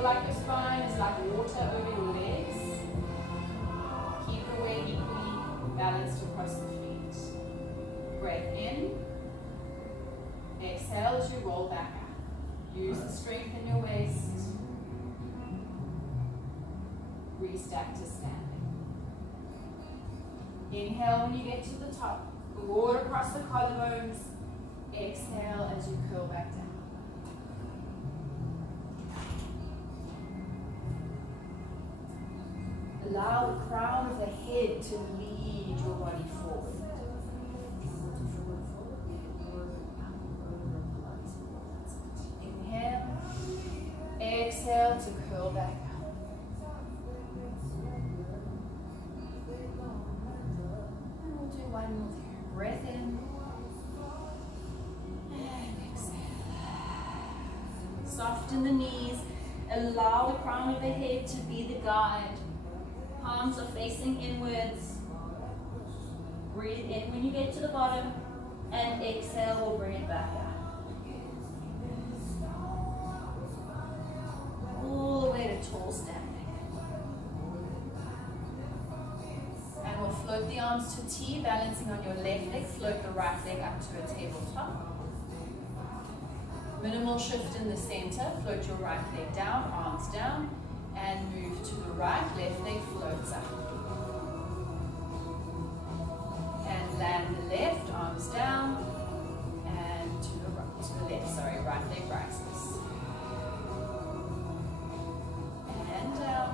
Feel like your spine is like water over your legs. Keep the weight equally balanced across the feet. Breath in. Exhale as you roll back up. Use the strength in your waist. Restack to standing. Inhale when you get to the top. Forward across the collarbones. Exhale as you curl back down. Allow the crown of the head to lead your body forward. Inhale. Exhale to curl back up. And we'll do one more there. Breath in. And exhale. Soften the knees. Allow the crown of the head to be the guide. Palms are facing inwards. Breathe in when you get to the bottom. And exhale, we'll bring it back out. All the way to tall standing. And we'll float the arms to T, balancing on your left leg. Float the right leg up to a tabletop. Minimal shift in the center. Float your right leg down, arms down. And move to the right, left leg floats up. And land the left, arms down. And to the left, right leg rises. And down.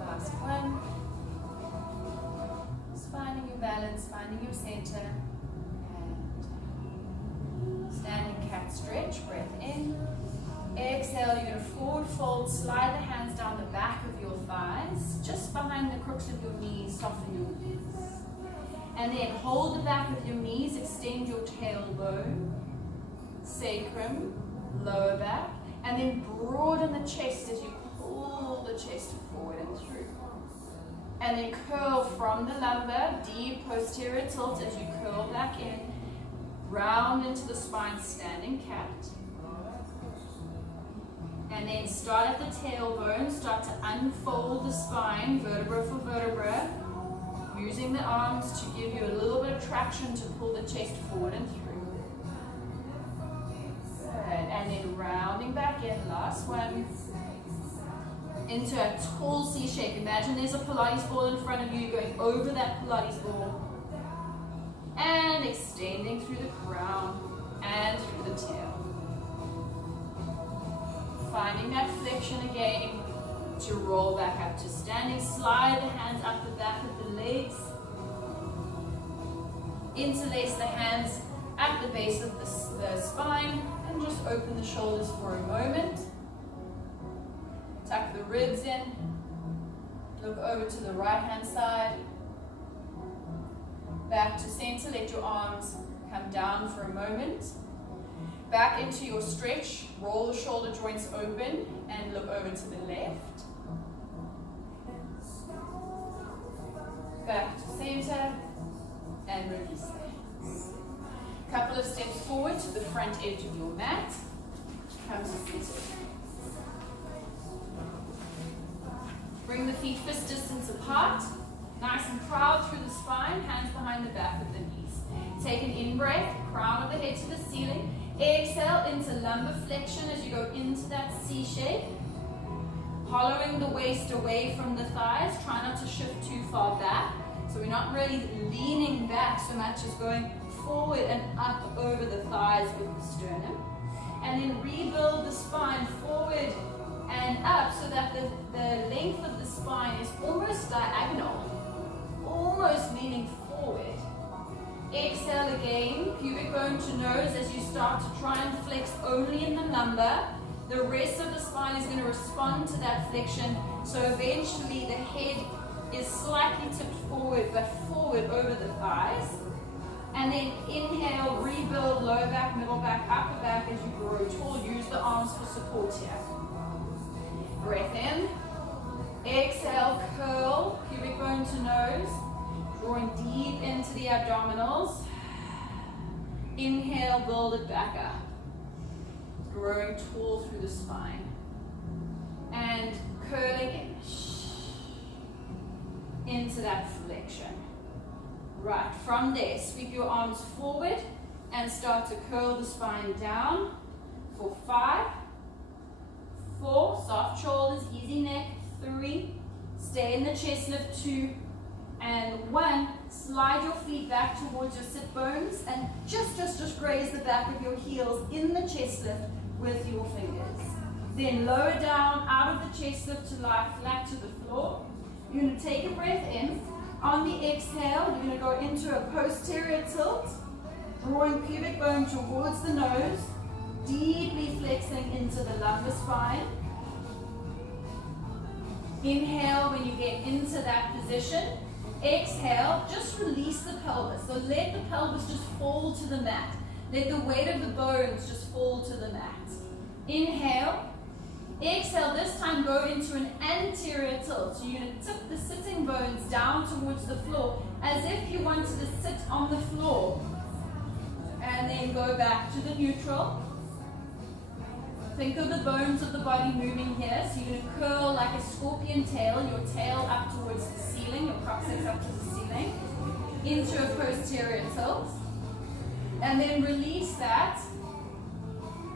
Last one. Just finding your balance, finding your center. And standing cat stretch, breath in. Exhale, you're going to forward fold, slide the hands down the back of your thighs, just behind the crooks of your knees, soften your knees. And then hold the back of your knees, extend your tailbone, sacrum, lower back, and then broaden the chest as you pull the chest forward and through. And then curl from the lumbar, deep posterior tilt as you curl back in, round into the spine, standing cat. And then start at the tailbone, start to unfold the spine, vertebra for vertebra, using the arms to give you a little bit of traction to pull the chest forward and through. Good. And then rounding back in, last one, into a tall C shape. Imagine there's a Pilates ball in front of you, going over that Pilates ball. And extending through the crown and through the tail. Finding that flexion again to roll back up to standing. Slide the hands up the back of the legs. Interlace the hands at the base of the spine and just open the shoulders for a moment. Tuck the ribs in. Look over to the right hand side. Back to center. Let your arms come down for a moment. Back into your stretch, roll the shoulder joints open and look over to the left. Back to center and release the hands. Couple of steps forward to the front edge of your mat. Come to center. Bring the feet fist distance apart. Nice and proud through the spine, hands behind the back of the knees. Take an in-breath, crown of the head to the ceiling. Exhale into lumbar flexion as you go into that C shape. Hollowing the waist away from the thighs. Try not to shift too far back. So we're not really leaning back so much as going forward and up over the thighs with the sternum. And then rebuild the spine forward and up so that the length of the spine is almost diagonal. Almost leaning forward. Exhale again, pubic bone to nose as you start to try and flex only in the lumbar. The rest of the spine is going to respond to that flexion. So eventually the head is slightly tipped forward, but forward over the thighs. And then inhale, rebuild lower back, middle back, upper back as you grow tall. Use the arms for support here. Breath in. Exhale, curl, pubic bone to nose. Drawing deep into the abdominals. Inhale, build it back up. growing tall through the spine. And curling in, into that flexion. Right, from there, sweep your arms forward and start to curl the spine down for 5, 4, soft shoulders, easy neck, 3, stay in the chest lift, 2, and 1, slide your feet back towards your sit bones and just graze the back of your heels in the chest lift with your fingers. Then lower down out of the chest lift to lie flat to the floor. You're going to take a breath in. On the exhale, you're going to go into a posterior tilt, drawing pubic bone towards the nose, deeply flexing into the lumbar spine. Inhale when you get into that position. Exhale, just release the pelvis. So let the pelvis just fall to the mat. Let the weight of the bones just fall to the mat. Inhale. Exhale, this time go into an anterior tilt. So you're going to tip the sitting bones down towards the floor as if you wanted to sit on the floor. And then go back to the neutral. Think of the bones of the body moving here. So you're going to curl like a scorpion tail, your tail up towards the ceiling, your coccyx up to the ceiling, into a posterior tilt. And then release that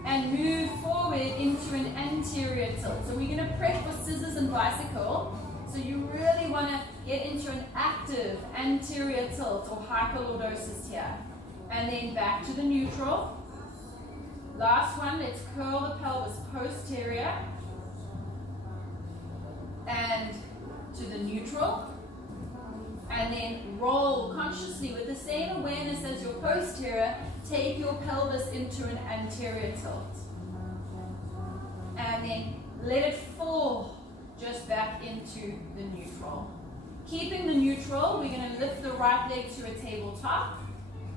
and move forward into an anterior tilt. So we're going to prep for scissors and bicycle. So you really want to get into an active anterior tilt or hyperlordosis here. And then back to the neutral. Last one, let's curl the pelvis posterior and to the neutral. And then roll consciously with the same awareness as your posterior. Take your pelvis into an anterior tilt. And then let it fall just back into the neutral. Keeping the neutral, we're going to lift the right leg to a tabletop.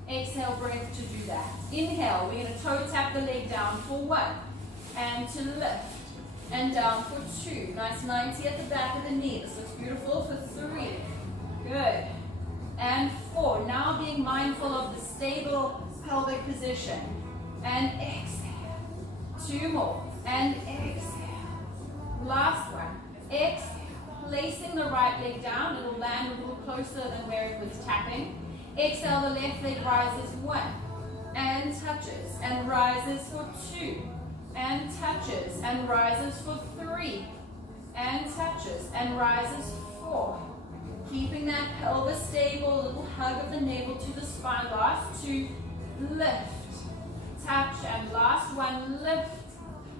Exhale, breath to do that. Inhale, we're going to toe tap the leg down for 1. And to lift. And down for 2. Nice 90 at the back of the knee. This looks beautiful for 3. Good. And 4. Now being mindful of the stable pelvic position. And exhale. 2 more. And exhale. Last one. Exhale. Placing the right leg down. It'll land a little closer than where it was tapping. Exhale, the left leg rises 1. And touches. And rises for 2. And touches. And rises for 3. And touches. And rises 4. Keeping that pelvis stable, a little hug of the navel to the spine. Last 2, lift, touch, and last 1, lift,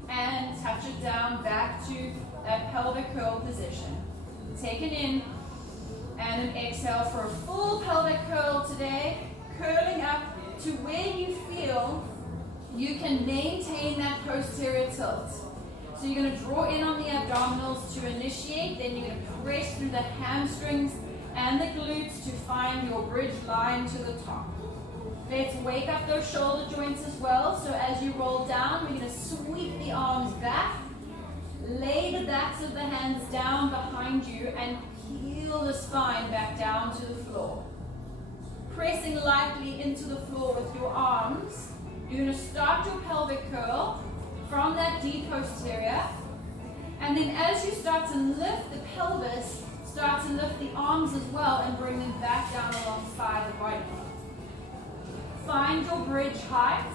and touch it down back to that pelvic curl position. Take it in, and an exhale for a full pelvic curl today, curling up to where you feel you can maintain that posterior tilt. So you're going to draw in on the abdominals to initiate, then you're going to press through the hamstrings and the glutes to find your bridge line to the top. Let's wake up those shoulder joints as well. So as you roll down, we're going to sweep the arms back, lay the backs of the hands down behind you, and peel the spine back down to the floor. Pressing lightly into the floor with your arms, you're going to start your pelvic curl from that deep posterior, and then as you start to lift the pelvis, start to lift the arms as well and bring them back down alongside the body. Find your bridge height.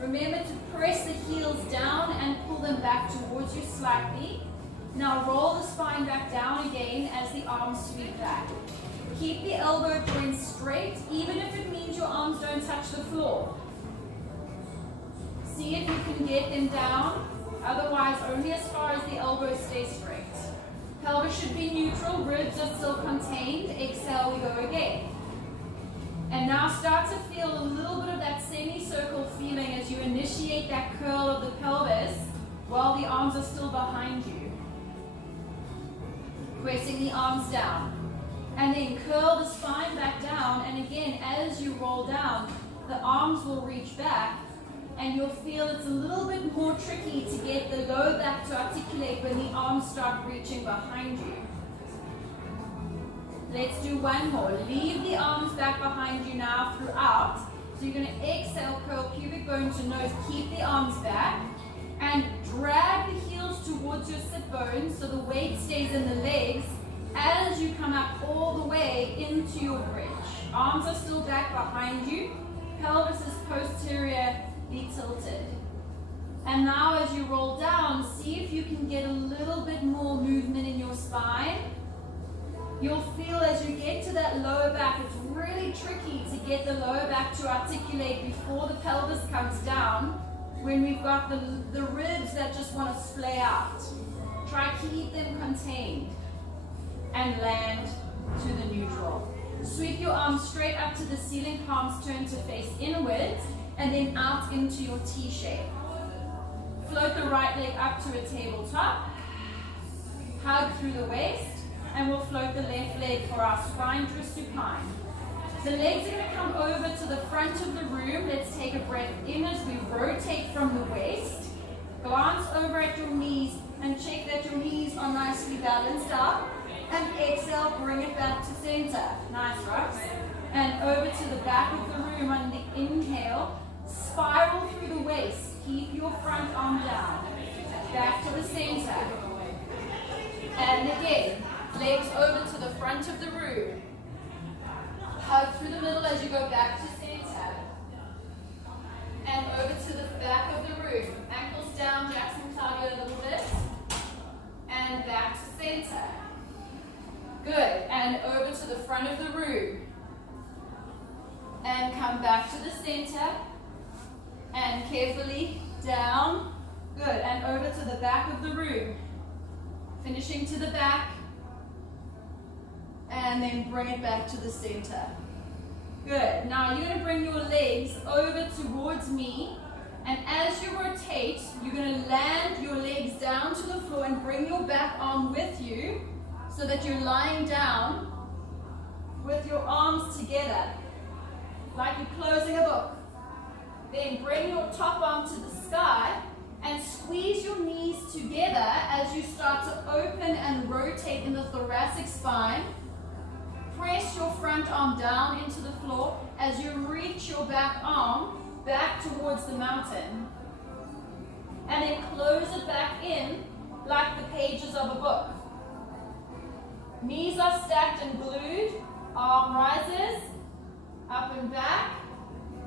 Remember to press the heels down and pull them back towards you slightly. Now roll the spine back down again as the arms sweep back. Keep the elbow joints straight, even if it means your arms don't touch the floor. See if you can get them down, otherwise only as far as the elbows stay straight. Pelvis should be neutral, ribs are still contained. Exhale, we go again. And now start to feel a little bit of that semicircle feeling as you initiate that curl of the pelvis while the arms are still behind you. Pressing the arms down. And then curl the spine back down, and again, as you roll down, the arms will reach back, and you'll feel it's a little bit more tricky to get the low back to articulate when the arms start reaching behind you. Let's do one more. Leave the arms back behind you now throughout. So So you're going to exhale, curl pubic bone to nose, keep the arms back, and drag the heels towards your sit bones so the weight stays in the legs as you come up all the way into your bridge. Arms are still back behind you, pelvis is posteriorly tilted. And now as you roll down, see if you can get a little bit more movement in your spine. You'll feel as you get to that lower back, it's really tricky to get the lower back to articulate before the pelvis comes down when we've got the ribs that just want to splay out. Try keep them contained and land to the neutral. Sweep your arms straight up to the ceiling, palms turn to face inwards and then out into your T shape. Float the right leg up to a tabletop, hug through the waist, and we'll float the left leg for our spine twist supine. The legs are going to come over to the front of the room. Let's take a breath in as we rotate from the waist. Glance over at your knees and check that your knees are nicely balanced out. And exhale, bring it back to center. Nice, Rox. And over to the back of the room on the inhale. Spiral through the waist. Keep your front arm down. Back to the center. And again, legs over to the front of the room. Hug through the middle as you go back to center. And over to the back of the room. Ankles down, Jackson Claudio a little bit. And back to center. Good. And over to the front of the room. And come back to the center. And carefully down. Good. And over to the back of the room. Finishing to the back. And then bring it back to the center. Good. Now you're going to bring your legs over towards me. And as you rotate, you're going to land your legs down to the floor and bring your back arm with you so that you're lying down with your arms together, like you're closing a book. Then bring your top arm to the sky and squeeze your knees together as you start to open and rotate in the thoracic spine. Press your front arm down into the floor as you reach your back arm back towards the mountain. And then close it back in like the pages of a book. Knees are stacked and glued. Arm rises, up and back.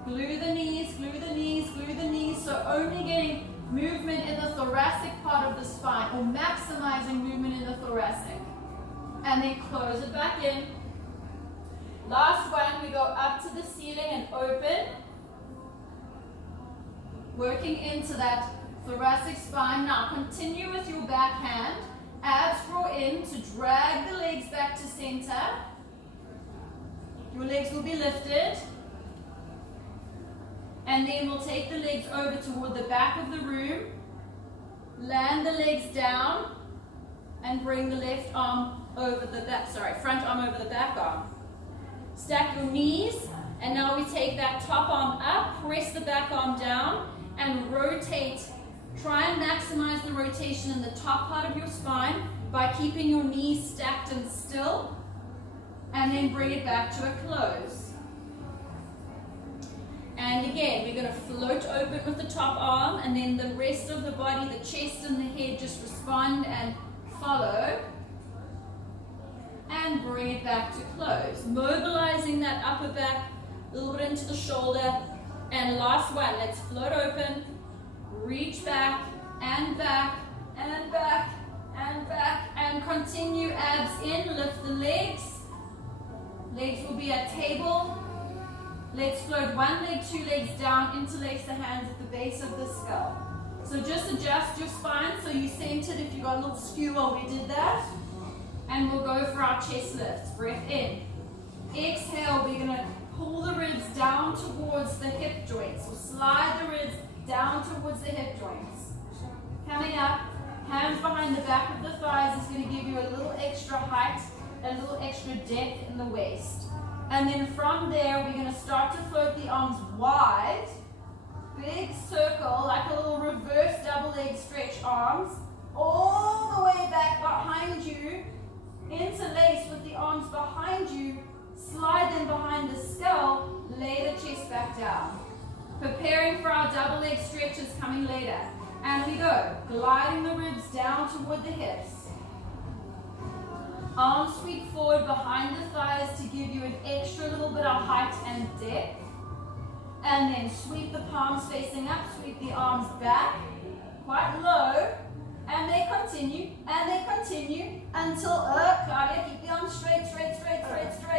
Glue the knees, glue the knees, glue the knees. So only getting movement in the thoracic part of the spine, or maximizing movement in the thoracic. And then close it back in. Last one, we go up to the ceiling and open. Working into that thoracic spine. Now continue with your back hand. Abs draw in to drag the legs back to center. Your legs will be lifted. And then we'll take the legs over toward the back of the room. Land the legs down. And bring the left arm over the back, front arm over the back arm. Stack your knees. And now we take that top arm up, press the back arm down, and rotate. Try and maximize the rotation in the top part of your spine by keeping your knees stacked and still, and then bring it back to a close. And again, we're going to float open with the top arm, and then the rest of the body, the chest and the head, just respond and follow. And bring it back to close. Mobilizing that upper back a little bit into the shoulder. And last one, let's float open. Reach back and back and back and back. And continue abs in. Lift the legs. Legs will be at table. Let's float one leg, two legs down, interlace the hands at the base of the skull. So just adjust your spine so you centered if you got a little skew while we did that. And we'll go for our chest lifts. Breath in. Exhale, we're going to pull the ribs down towards the hip joints. So slide the ribs down towards the hip joints. Coming up, hands behind the back of the thighs is going to give you a little extra height, a little extra depth in the waist. And then from there, we're going to start to float the arms wide. Big circle, like a little reverse double leg stretch arms. All the way back behind you. Interlace with the arms behind you Slide them behind the skull, lay the chest back down. Preparing for our double leg stretches coming later. And we go, gliding the ribs down toward the hips. Arms sweep forward behind the thighs to give you an extra little bit of height and depth. And then sweep the palms facing up, sweep the arms back, quite low. And they continue until, Claudia, keep the arms straight,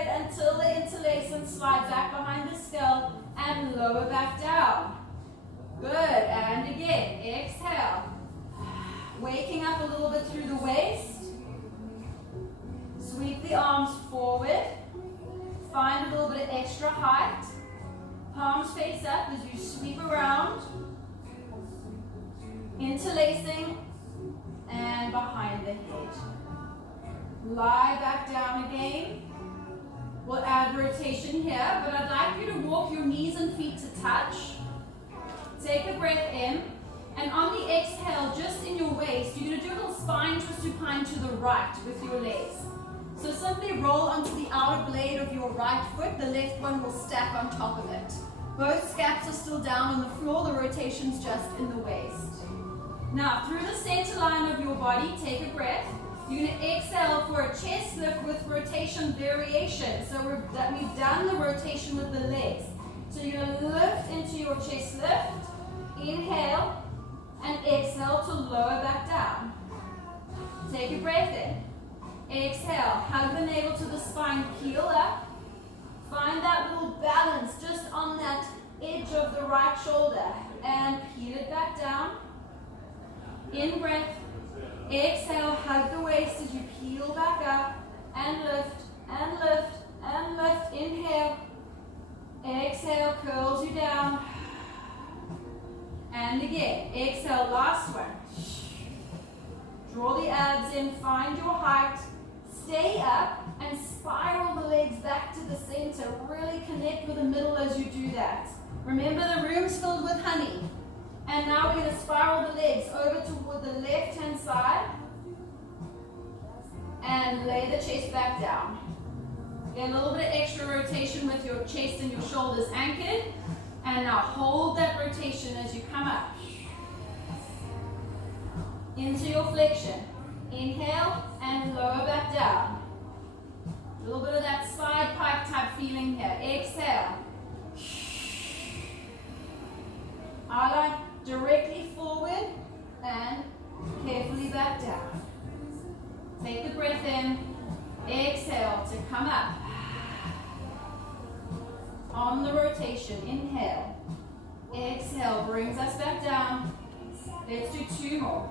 until they interlace and slide back behind the skull and lower back down. Good, and again, exhale. Waking up a little bit through the waist. Sweep the arms forward. Find a little bit of extra height. Palms face up as you sweep around. Interlacing and behind the head. Lie back down again. We'll add rotation here, but I'd like you to walk your knees and feet to touch. Take a breath in, and on the exhale, just in your waist, you're going to do a little spine twist supine to the right with your legs. So simply roll onto the outer blade of your right foot, the left one will stack on top of it. Both scaps are still down on the floor, the rotation's just in the waist. Now, through the center line of your body, take a breath. You're going to exhale for a chest lift with rotation variation. So we've done the rotation with the legs. So you're going to lift into your chest lift, inhale, and exhale to lower back down. Take a breath in. Exhale, hug the navel to the spine, peel up. Find that little balance just on that edge of the right shoulder. And peel it back down. In breath. Exhale, hug the waist as you peel back up. And lift, and lift, and lift. Inhale. Exhale, curls you down. And again, exhale, last one. Draw the abs in, find your height. Stay up and spiral the legs back to the center. Really connect with the middle as you do that. Remember, the room's filled with honey. And now we're going to spiral the legs over toward the left-hand side. And lay the chest back down. Get a little bit of extra rotation with your chest and your shoulders anchored. And now hold that rotation as you come up. Into your flexion. Inhale and lower back down. A little bit of that side pike type feeling here. Exhale. Outline directly forward and carefully back down. Take the breath in. Exhale to come up. On the rotation, inhale. Exhale brings us back down. Let's do 2 more.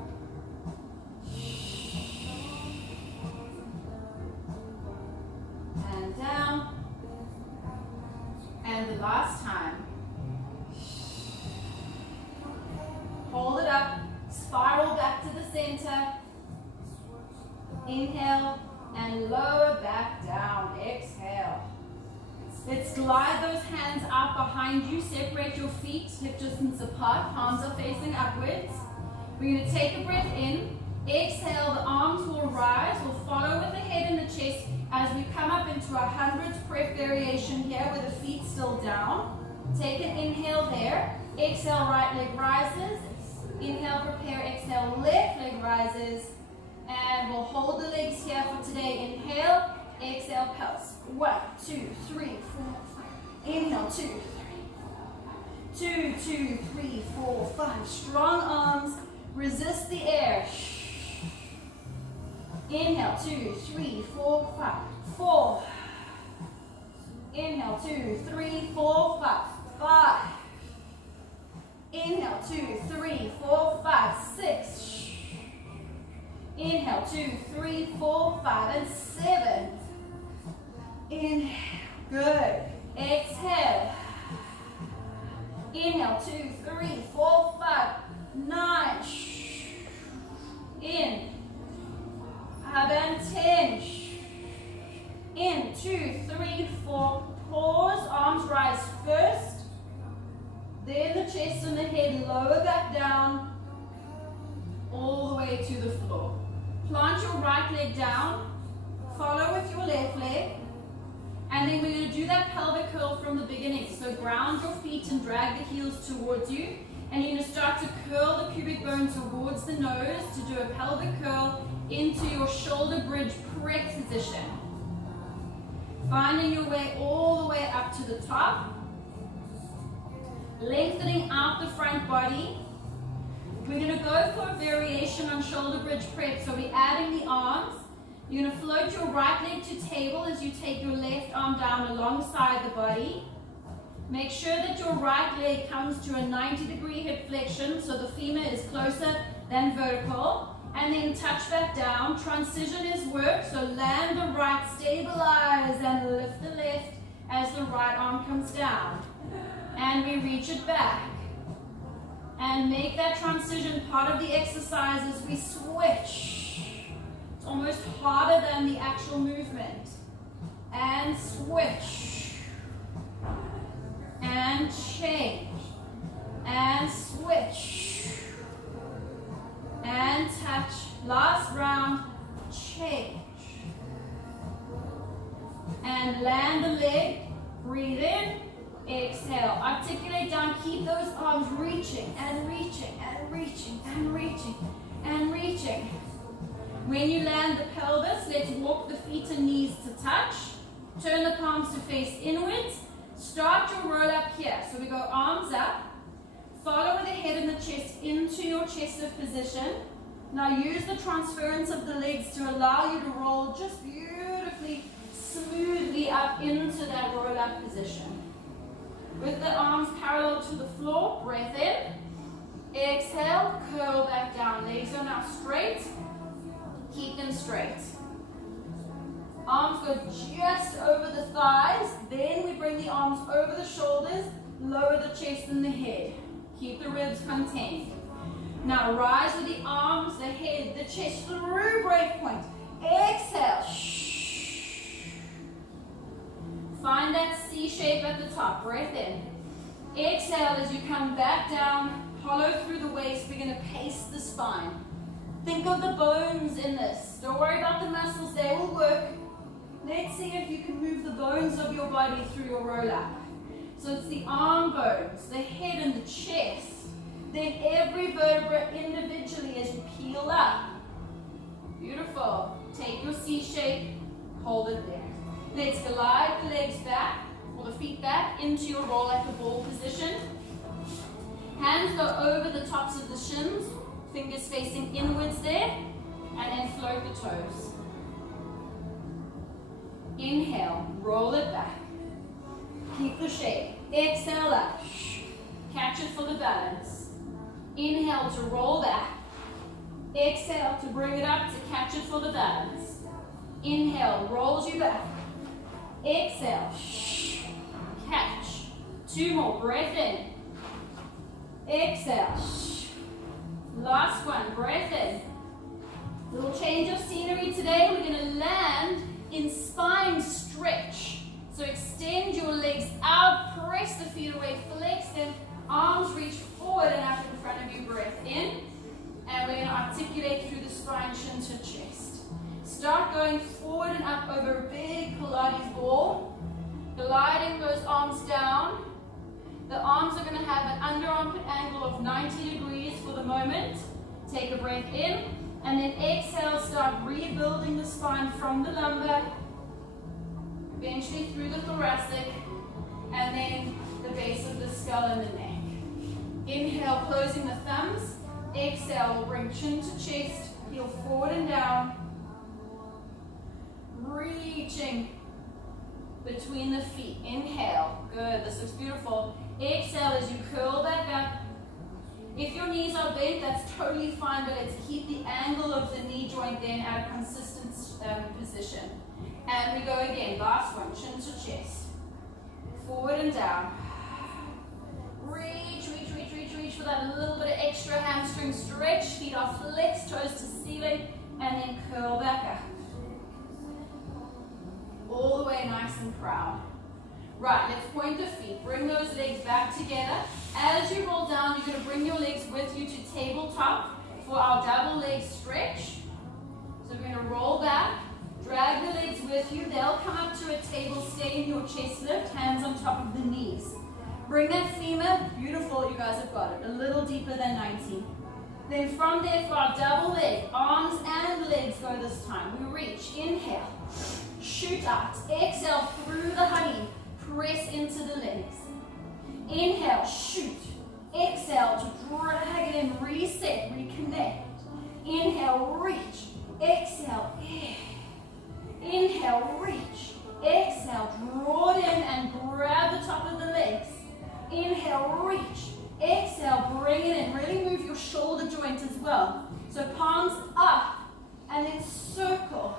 And down. And the last time. Hold it up. Spiral back to the center. Inhale and lower back down. Exhale. Let's glide those hands out behind you. Separate your feet, hip distance apart. Palms are facing upwards. We're going to take a breath in. Exhale, the arms will rise. We'll follow with the head and the chest as we come up into our hundreds breath variation here with the feet still down. Take an inhale there. Exhale, right leg rises. Inhale, prepare. Exhale, left leg rises. And we'll hold the legs here for today. Inhale. Exhale, pulse. 1, 2, 3, 4, 5. Inhale, 2, 3, 4, 5. 2, 2, 3, 4, 5. Strong arms. Resist the air. Inhale, 2, 3, 4, 5. 4. Inhale, 2, 3, 4, 5. 5. Inhale, 2, 3, 4, 5. 6. Inhale, 2, 3, 4, 5, and 7. Inhale. Good. Exhale. Inhale, 2, 3, 4, 5, 9. In. And 10. In. 2, 3, 4. Pause. Arms rise first. Then the chest and the head lower back down. All the way to the floor. Plant your right leg down. Follow with your left leg. And then we're going to do that pelvic curl from the beginning. So ground your feet and drag the heels towards you. And you're going to start to curl the pubic bone towards the nose to do a pelvic curl into your shoulder bridge press position. Finding your way all the way up to the top. Lengthening out the front body. We're going to go for a variation on shoulder bridge press. So we're adding the arms. You're going to float your right leg to table as you take your left arm down alongside the body. Make sure that your right leg comes to a 90-degree hip flexion so the femur is closer than vertical. And then touch back down. Transition is work, so land the right, stabilize, and lift the left as the right arm comes down. And we reach it back. And make that transition part of the exercise as we switch. It's almost harder than the actual movement. And switch. And change. And switch. And touch. Last round, change. And land the leg. Breathe in. Exhale. Articulate down. Keep those arms reaching and reaching and reaching and reaching and reaching. When you land the pelvis, let's walk the feet and knees to touch. Turn the palms to face inwards. Start your roll up here. So we go arms up. Follow with the head and the chest into your chest lift position. Now use the transference of the legs to allow you to roll just beautifully, smoothly up into that roll up position. With the arms parallel to the floor, breath in. Exhale, curl back down. Legs are now straight. Keep them straight. Arms go just over the thighs. Then we bring the arms over the shoulders. Lower the chest and the head. Keep the ribs contained. Now rise with the arms, the head, the chest through break point. Exhale. Find that C shape at the top. Breath in. Exhale as you come back down. Hollow through the waist. We're going to pace the spine. Think of the bones in this. Don't worry about the muscles. They will work. Let's see if you can move the bones of your body through your roll up. So it's the arm bones, the head and the chest. Then every vertebra individually as you peel up. Beautiful. Take your C shape. Hold it there. Let's glide the legs back, or the feet back, into your roll like a ball position. Hands go over the tops of the shins, fingers facing inwards there, and then float the toes. Inhale, roll it back. Keep the shape. Exhale up. Catch it for the balance. Inhale to roll back. Exhale to bring it up to catch it for the balance. Inhale, rolls you back. Exhale, catch. 2 more, breath in. Exhale. Last one, breath in. Little change of scenery today. We're going to land in spine stretch. So extend your legs out, press the feet away, flex them, arms reach forward and up in front of you, breath in. And we're going to articulate through the spine, chin to chest. Start going forward and up over a big Pilates ball. Gliding those arms down. The arms are going to have an under armpit angle of 90 degrees for the moment. Take a breath in. And then exhale, start rebuilding the spine from the lumbar. Eventually through the thoracic. And then the base of the skull and the neck. Inhale, closing the thumbs. Exhale, we'll bring chin to chest. Heel forward and down. Reaching between the feet. Inhale. Good. This looks beautiful. Exhale as you curl back up. If your knees are bent, that's totally fine, but let's keep the angle of the knee joint then at a consistent position. And we go again. Last one. Chin to chest. Forward and down. Reach, reach, reach, reach, reach for that little bit of extra hamstring stretch. Feet are flexed, toes to ceiling, and then curl back up. All the way nice and proud. Right, let's point the feet. Bring those legs back together. As you roll down, you're going to bring your legs with you to tabletop for our double leg stretch. So we're going to roll back, Drag the legs with you. They'll come up to a table. Stay in your chest lift. Hands on top of the knees. Bring that femur. Beautiful. You guys have got it. A little deeper than 90. Then from there for our double leg. Arms and legs go this time. We reach. Inhale. Shoot out. Exhale through the honey. Press into the legs. Inhale. Shoot. Exhale to drag it in. Reset. Reconnect. Inhale. Reach. Exhale. Inhale, reach. Exhale, draw it in and grab the top of the legs. Inhale, reach. Exhale, bring it in. Really move your shoulder joint as well. So palms up and then circle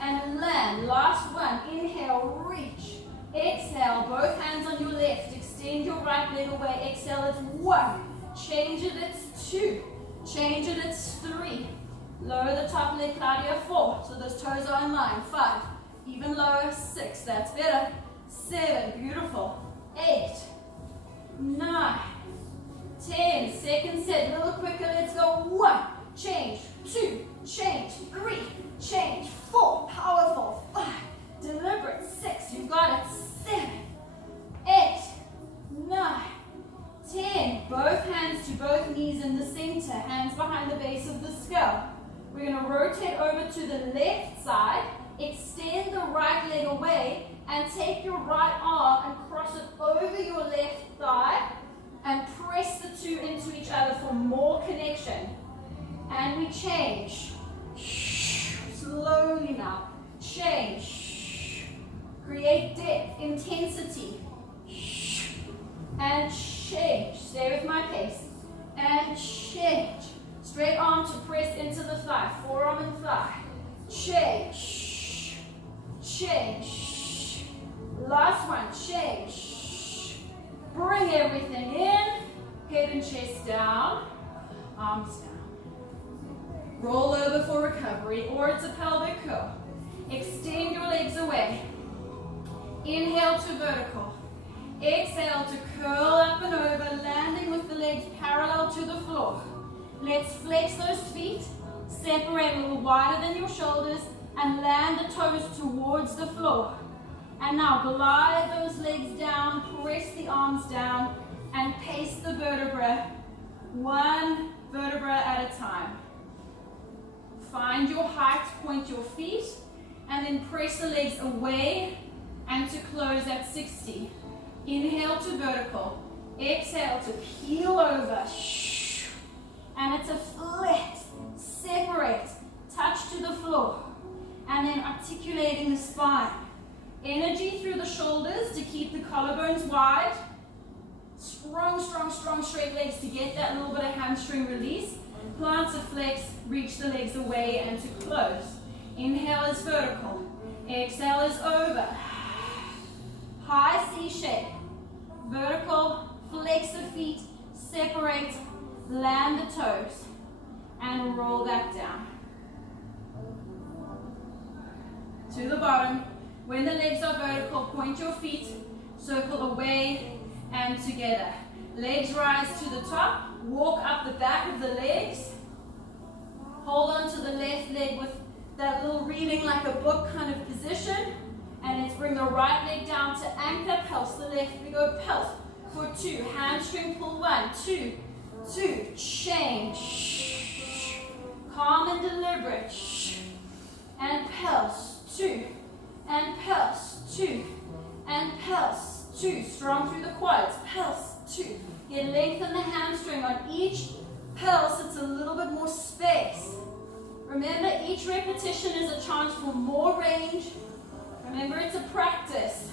and land. Last one. Inhale, reach. Exhale, both hands on your left. Extend your right leg away. Exhale, it's 1. Change it, it's 2. Change it, it's 3. Lower the top leg, Claudia, 4. So those toes are in line. 5. Even lower, 6. That's better. 7. Beautiful. 8. 9. 10. Second set. A little quicker. Let's go. 1. Change. 2. Change. 3. Change. 4. Powerful. 5. Deliberate. 6. You've got it. 7. 8. 9. 10. Both hands to both knees in the center. Hands behind the base of the skull. We're going to rotate over to the left side, extend the right leg away, and take your right arm and cross it over your left thigh, and press the two into each other for more connection. And we change. Slowly now. Change. Create depth, intensity. And change. Stay with my pace. And change. Straight arm to press into the thigh. Forearm and thigh. Change. Change. Last one. Change. Bring everything in. Head and chest down. Arms down. Roll over for recovery, or it's a pelvic curl. Extend your legs away. Inhale to vertical. Exhale to curl up and over, landing with the legs parallel to the floor. Let's flex those feet, separate a little wider than your shoulders, and land the toes towards the floor. And now glide those legs down, press the arms down, and pace the vertebra, one vertebra at a time. Find your height, point your feet, and then press the legs away and to close at 60. Inhale to vertical. Exhale to peel over. And it's a flex, separate, touch to the floor. And then articulating the spine. Energy through the shoulders to keep the collarbones wide. Strong, strong, strong, straight legs to get that little bit of hamstring release. Plantar flex, reach the legs away and to close. Inhale is vertical. Exhale is over. High C shape. Vertical, flex the feet, separate, land the toes, and roll back down. To the bottom. When the legs are vertical, point your feet, circle away and together. Legs rise to the top, walk up the back of the legs. Hold on to the left leg with that little reading like a book kind of position. And let's bring the right leg down to anchor, pulse the left, we go pulse for 2, hamstring pull 1, 2, 2, change, calm and deliberate, and pulse 2, and pulse 2, and pulse 2, strong through the quads, pulse 2, get lengthen the hamstring on each pulse, it's a little bit more space. Remember, each repetition is a chance for more range. Remember, it's a practice.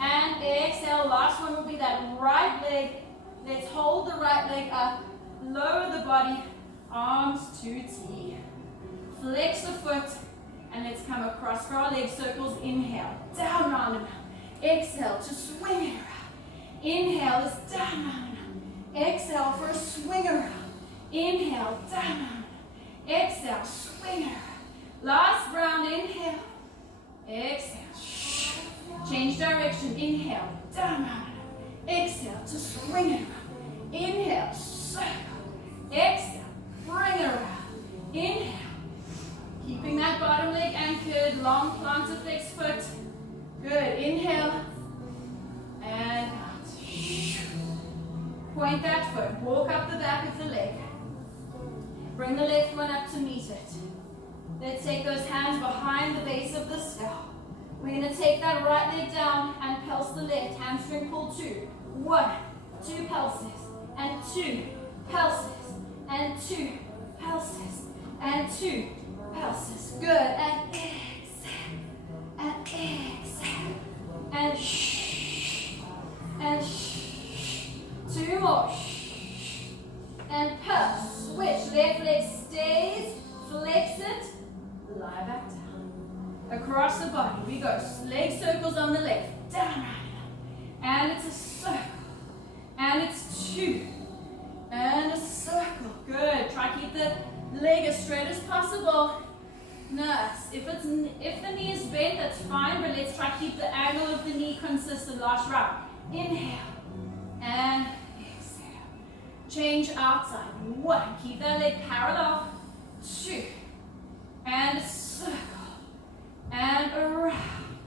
And exhale. Last one will be that right leg. Let's hold the right leg up. Lower the body. Arms to T. Flex the foot. And let's come across for our leg circles. Inhale. Down, round and round. Exhale to swing it around. Inhale is down, round and round. Exhale for a swing around. Inhale. Down, round. Exhale. Swing around. Last round, inhale, exhale, change direction, inhale, down, exhale to swing it around, inhale, circle, exhale, bring it around, inhale, Walk up the back of the leg. Bring the left one up to meet it. Let's take those hands behind the base of the skull. We're going to take that right leg down and pulse the left. Hamstring pull 2. 1, 2 pulses, and 2 pulses, and 2 pulses, and 2 pulses. Good. And exhale, and exhale, and shh, and shh. 2 more. Shh, and pulse. Switch. Left leg stays. Flex it. Lie back down. Across the body, we go. Leg circles on the left. Down, right, and it's a circle. And it's 2. And a circle. Good. Try to keep the leg as straight as possible. Nice. If the knee is bent, that's fine, but let's try to keep the angle of the knee consistent. Last round. Inhale. And exhale. Change outside. 1. Keep that leg parallel. 2. And a circle. And around.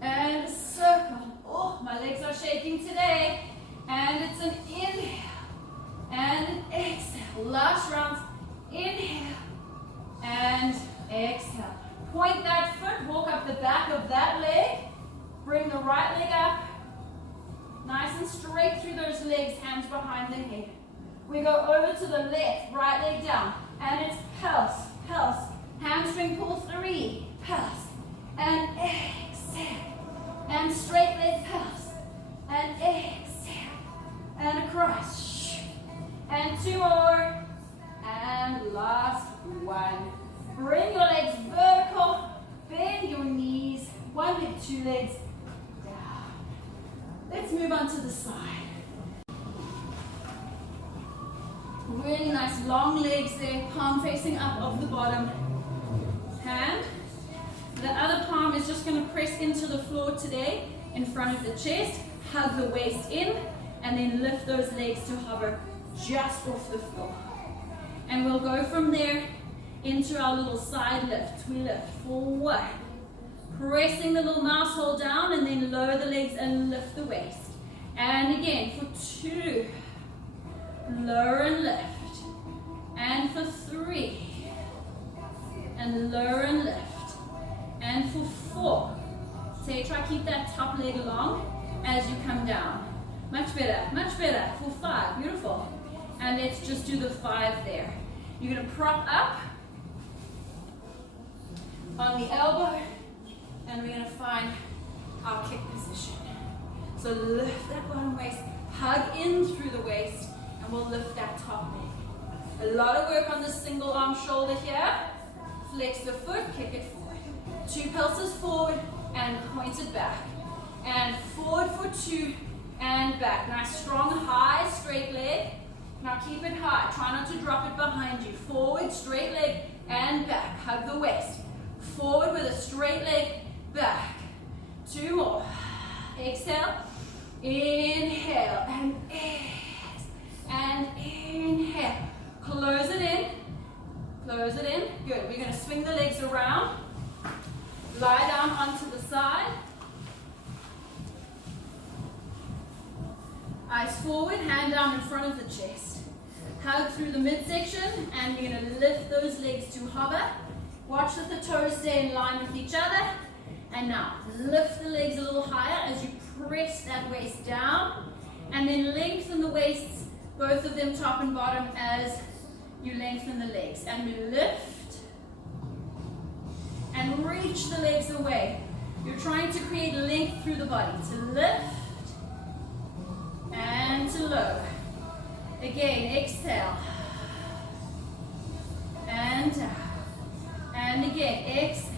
And a circle. Oh, my legs are shaking today. And it's an inhale. And an exhale. Last round. Inhale. And exhale. Point that foot. Walk up the back of that leg. Bring the right leg up. Nice and straight through those legs. Hands behind the head. We go over to the left. Right leg down. And it's pulse. Pulse. Hamstring pull 3. Pulse. And exhale. And straight leg pulse. And exhale. And across. And 2 more. And last one. Bring your legs vertical. Bend your knees. 1 leg, 2 legs. Down. Let's move on to the side. Really nice long legs there. Palm facing up off the bottom. Hand. The other palm is just going to press into the floor today in front of the chest. Hug the waist in and then lift those legs to hover just off the floor. And we'll go from there into our little side lift. We lift for 1. Pressing the little mouse hole down and then lower the legs and lift the waist. And again for 2. Lower and lift. And for 3. And lower and lift. And for 4. Try to keep that top leg long as you come down. Much better, much better. For 5, beautiful. And let's just do the 5 there. You're going to prop up on the elbow, and we're going to find our kick position. So lift that bottom waist, hug in through the waist, and we'll lift that top leg. A lot of work on the single arm shoulder here. Flex the foot, kick it forward. 2 pulses forward and point it back. And forward for 2 and back. Nice strong high straight leg. Now keep it high. Try not to drop it behind you. Forward, straight leg and back. Hug the waist. Forward with a straight leg, back. 2 more. Exhale. Inhale and exhale. And inhale. Close it in. Close it in. Good. We're going to swing the legs around. Lie down onto the side. Eyes forward, hand down in front of the chest. Hug through the midsection, and we're going to lift those legs to hover. Watch that the toes stay in line with each other. And now, lift the legs a little higher as you press that waist down. And then lengthen the waists, both of them top and bottom, as you lengthen the legs. And we lift. And reach the legs away. You're trying to create length through the body. To lift. And to lower. Again, exhale. And down. And again, exhale.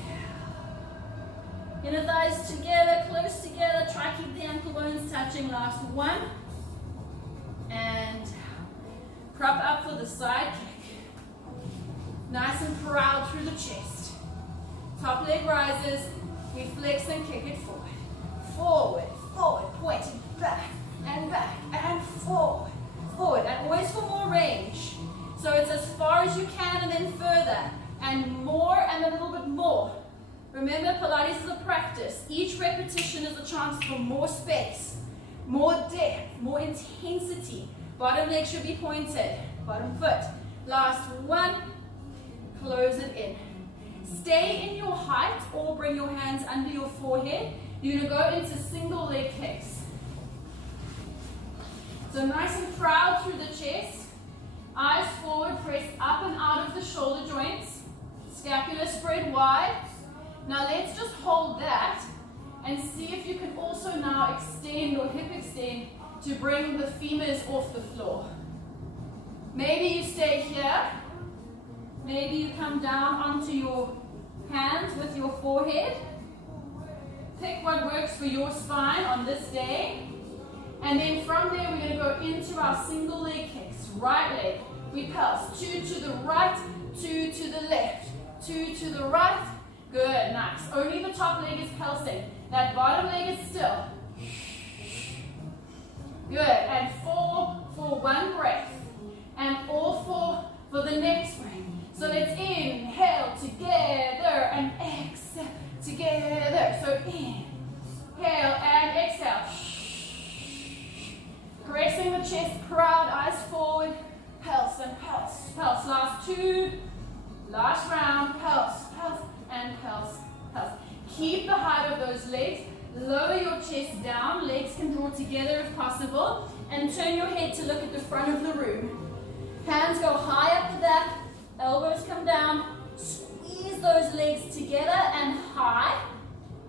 Inner thighs together, close together. Try to keep the ankle bones touching. Last 1. And down. Prop up for the side kick. Nice and proud through the chest. Top leg rises. We flex and kick it forward. Forward, forward, pointing back and forward, forward. And always for more range. So it's as far as you can and then further. And more and a little bit more. Remember, Pilates is a practice. Each repetition is a chance for more space, more depth, more intensity, Bottom leg should be pointed. Bottom foot. Last one. Close it in. Stay in your height or bring your hands under your forehead. You're going to go into single leg kicks. So nice and proud through the chest. Eyes forward, press up and out of the shoulder joints. Scapula spread wide. Now let's just hold that and see if you can also now extend or hip extend to bring the femurs off the floor. Maybe you stay here. Maybe you come down onto your hands with your forehead. Pick what works for your spine on this day. And then from there, we're going to go into our single leg kicks. Right leg. We pulse. 2 to the right, 2 to the left, 2 to the right. Good, nice. Only the top leg is pulsing. That bottom leg is still. Good. And 4 for one breath. And all 4 for the next breath. So let's inhale together and exhale together. So inhale and exhale. Pressing the chest proud, eyes forward. Pulse and pulse, pulse. Last 2. Last round. Pulse, pulse, and pulse, pulse. Keep the height of those legs. Lower your chest down. Legs can draw together if possible. And turn your head to look at the front of the room. Hands go high up the back. Elbows come down. Squeeze those legs together and high.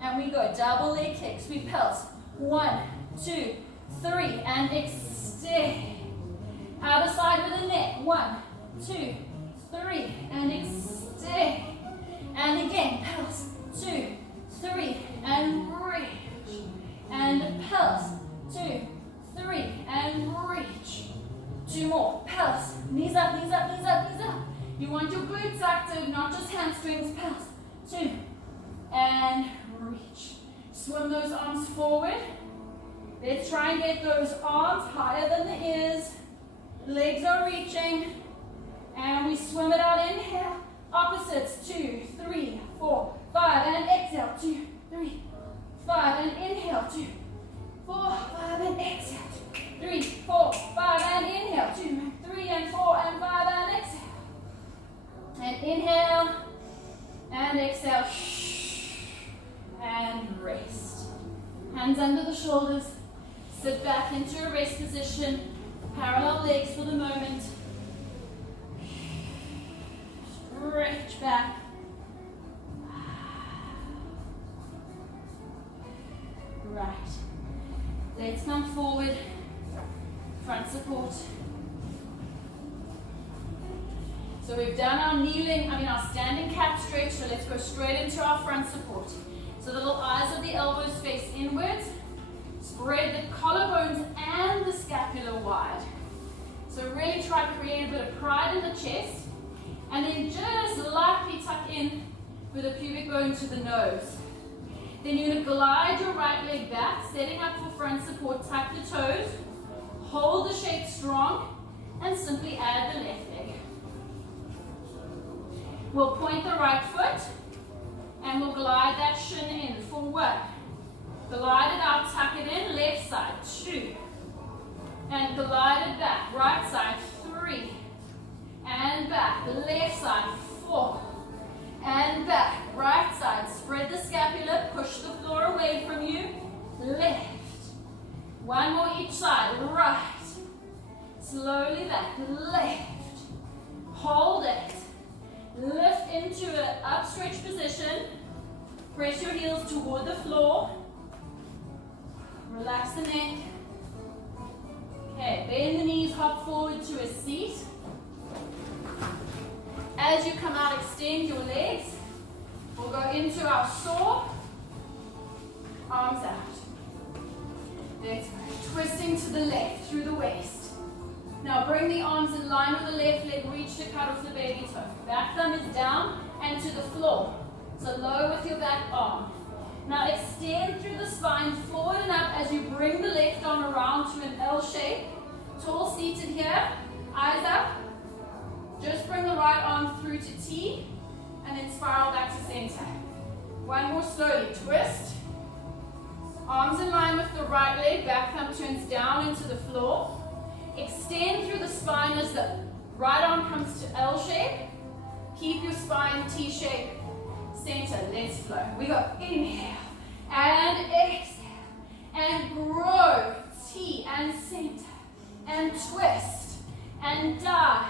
And we go double leg kicks. We pulse. 1, 2, 3. And extend. Other side with the neck. 1, 2, 3. And extend. And again. Pulse. 2, 3. And reach. And pulse. 2, 3. And reach. 2 more. Pulse. Knees up, knees up, knees up, knees up. You want your glutes active, not just hamstrings. Pulse. 2. And reach. Swim those arms forward. Let's try and get those arms higher than the ears. Legs are reaching. And we swim it out. Inhale. Opposites. 2, 3, 4, 5. And exhale. 2, 3, 5. And inhale. 2, 4, 5. And exhale. 3, 4, 5. And inhale. 2, 3, and 4, and 5. And exhale. And inhale. And exhale. And rest. Hands under the shoulders. Sit back into a rest position. Parallel legs for the moment. Stretch back. Right. Let's come forward. Front support. So we've done our standing cat stretch. So let's go straight into our front support. So the little eyes of the elbows face inwards. Spread the collarbones and the scapula wide. So really try to create a bit of pride in the chest. And then just lightly tuck in with the pubic bone to the nose. Then you're going to glide your right leg back, setting up for front support. Tuck the toes. Hold the shape strong. And simply add the left leg. We'll point the right foot. And we'll glide that shin in for 1. Glide it out, tuck it in, left side, 2. And glide it back, right side, 3. And back, left side, 4. And back, right side, spread the scapula, push the floor away from you, left. 1 more each side, right. Slowly back, left. Hold it. Lift into an upstretch position. Press your heels toward the floor. Relax the neck. Okay, bend the knees, hop forward to a seat. As you come out, extend your legs. We'll go into our saw. Arms out. That's right. Twisting to the left through the waist. Now bring the arms in line with the left leg. Reach to cut off the baby toe. Back thumb is down and to the floor. So low with your back arm. Now extend through the spine, forward and up as you bring the left arm around to an L shape. Tall seated here, eyes up. Just bring the right arm through to T and then spiral back to center. 1 more slowly, twist. Arms in line with the right leg, back thumb turns down into the floor. Extend through the spine as the right arm comes to L shape. Keep your spine T shape. Center, let's flow. We go inhale and exhale and grow. T and center and twist and dive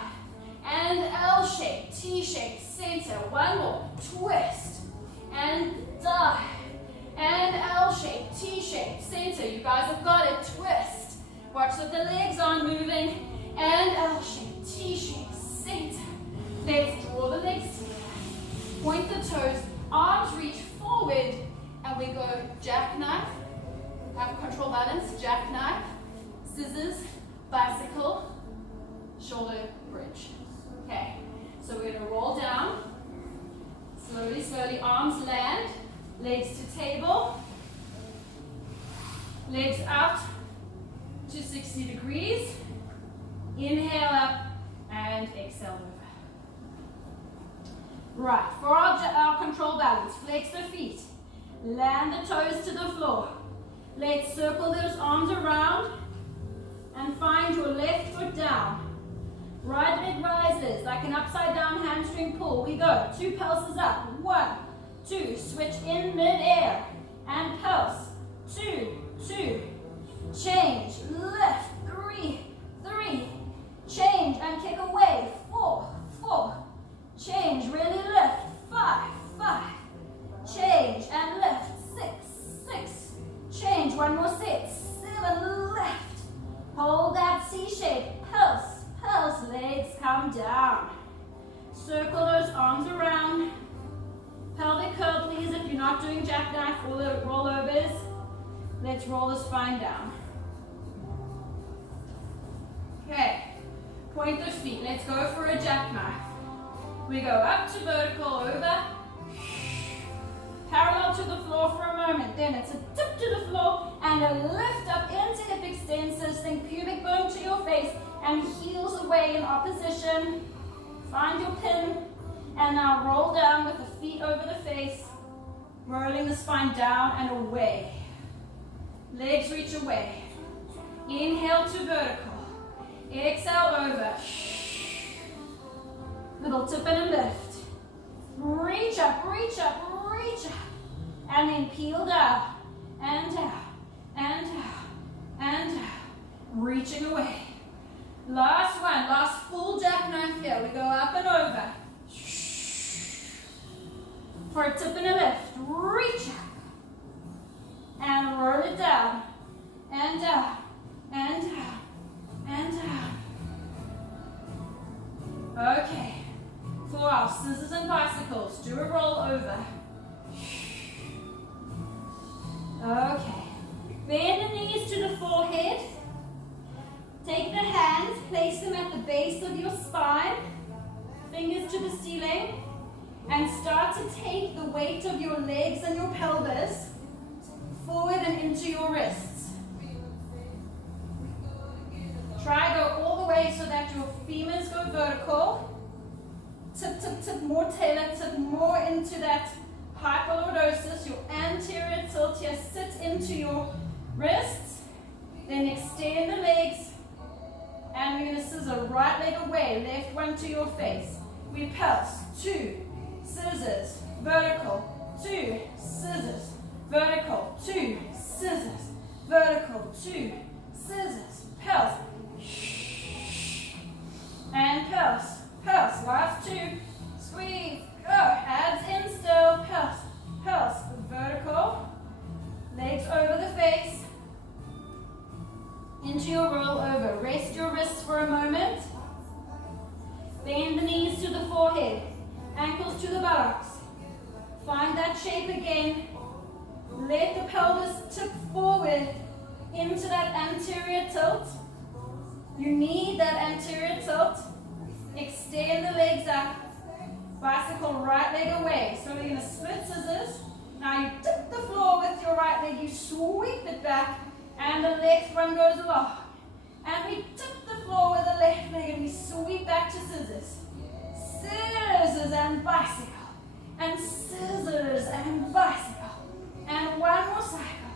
and L shape, T shape, center. One more. Twist and dive and L shape, T shape, center. You guys have got it. Twist. Watch that the legs aren't moving. And L shape, T shape, center. Let's draw the legs together. Point the toes. Arms reach forward. And we go jackknife. Have control balance. Jackknife. Scissors. Bicycle. Shoulder bridge. Okay. So we're going to roll down. Slowly, slowly. Arms land. Legs to table. Legs out to 60 degrees. Inhale up and exhale over. Right, for our control balance, flex the feet. Land the toes to the floor. Let's circle those arms around and find your left foot down. Right leg rises like an upside down hamstring pull. We go. 2 pulses up. 1, 2. Switch in mid-air and pulse. 2, 2. Change. Lift. 3, 3. Change and kick away. 4, 4. Change. Really lift. 5, 5. Change and lift. 6, 6. Change. One more set. 7. Lift. Hold that C shape. Pulse. Pulse. Legs come down. Circle those arms around. Pelvic curl, please, if you're not doing jackknife or the rollovers. Let's roll the spine down. Okay. Point the feet. Let's go for a jackknife. We go up to vertical, over. Parallel to the floor for a moment. Then it's a tip to the floor and a lift up into hip extensors. Think pubic bone to your face and heels away in opposition. Find your pin. And now roll down with the feet over the face. Rolling the spine down and away. Legs reach away. Inhale to vertical. Exhale over. Little tip and a lift. Reach up, reach up, reach up. And then peel down, and down, and down, and down. Reaching away. Last one, last full jackknife here. We go up and over. For a tip and a lift. Reach up. And roll it down, and down, and down, and down. Okay. For our scissors and bicycles, do a roll over. Okay. Bend the knees to the forehead. Take the hands, place them at the base of your spine. Fingers to the ceiling. And start to take the weight of your legs and your pelvis forward and into your wrists. Try go all the way so that your femurs go vertical. Tip, tip, tip, more tailor, tip more into that hyperlordosis. Your anterior tilt here, sit into your wrists. Then extend the legs. And we're going to scissor right leg away, left one to your face. We pulse, 2, scissors, vertical, 2, scissors, vertical, 2, scissors, vertical, 2, scissors, pulse. And pulse. Pulse, last 2, squeeze, go, abs in still, pulse, pulse, vertical, legs over the face, into your roll over, rest your wrists for a moment, bend the knees to the forehead, ankles to the buttocks, find that shape again, let the pelvis tip forward into that anterior tilt, you need that anterior tilt. Extend the legs up. Bicycle right leg away. So we're going to split scissors. Now you tip the floor with your right leg. You sweep it back. And the left one goes along. And we tip the floor with the left leg. And we sweep back to scissors. Scissors and bicycle. And scissors and bicycle. And one more cycle.